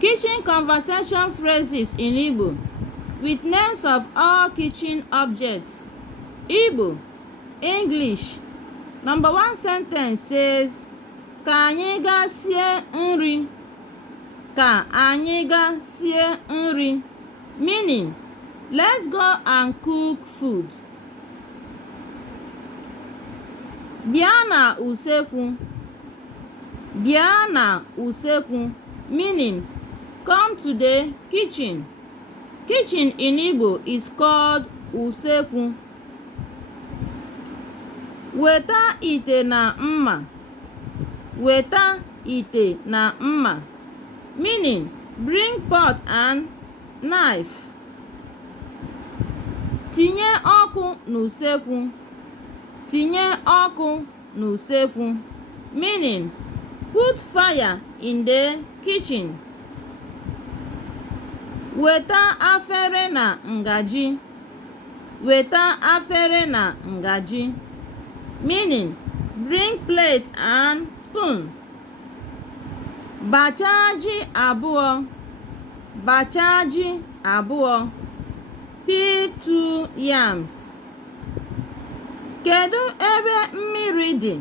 Kitchen conversation phrases in Igbo with names of all kitchen objects. Igbo, English. Number 1 sentence says, Ka anyị gaa sie nri. Ka anyị gaa sie nri. Meaning, let's go and cook food. Bịa na usekwu. Bịa na usekwu. Meaning, come to the kitchen. Kitchen in Igbo is called usekwu. Weta ite na mma. Weta ite na mma. Meaning, bring pot and knife. Tinye ọkụ n'usekwu. Tinye ọkụ n'usekwu. Meaning, put fire in the kitchen. Weta afere na ngaji. Weta afere na ngaji. Meaning, bring plate and spoon. Bachaa ji abụọ. Bachaa ji abụọ. Peel 2 yams. Kedu ebe mmiri dị?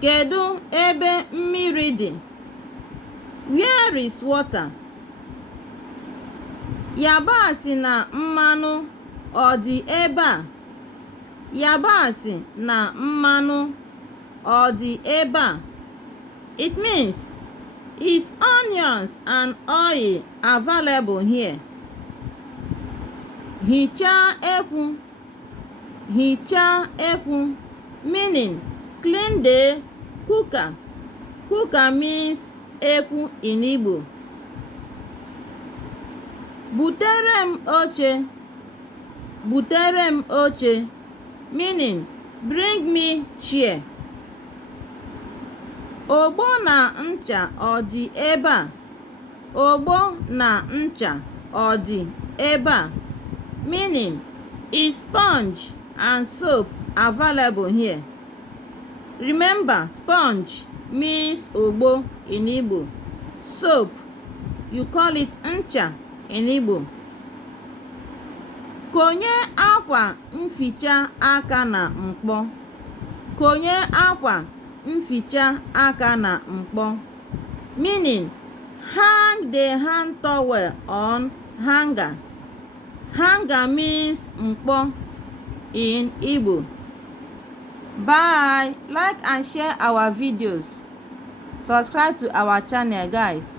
Kedu ebe mmiri dị? Where is water? Yabasị na mmanụ ọ dị ebe a? Yabasị na mmanụ ọ dị ebe a? It means, is onions and oil available here? Hichaa ekwu. Hichaa ekwu. Meaning, clean the cooker. Cooker means ekwu in Igbo. Butere m oche. Butere m oche. Meaning, bring me chair. Ogbo na ncha ọ dị ebe a? Ogbo na ncha ọ dị ebe a? Meaning, is sponge and soap available here? Remember, sponge means ogbo in Igbo. Soap, you call it ncha in Igbo. Konye akwa mficha aka na mkpọ. Konye akwa mficha aka na mkpọ. Meaning, hang the hand towel on hanger. Hanger means mkpọ in Igbo. Bye. Like and share our videos. Subscribe to our channel, guys.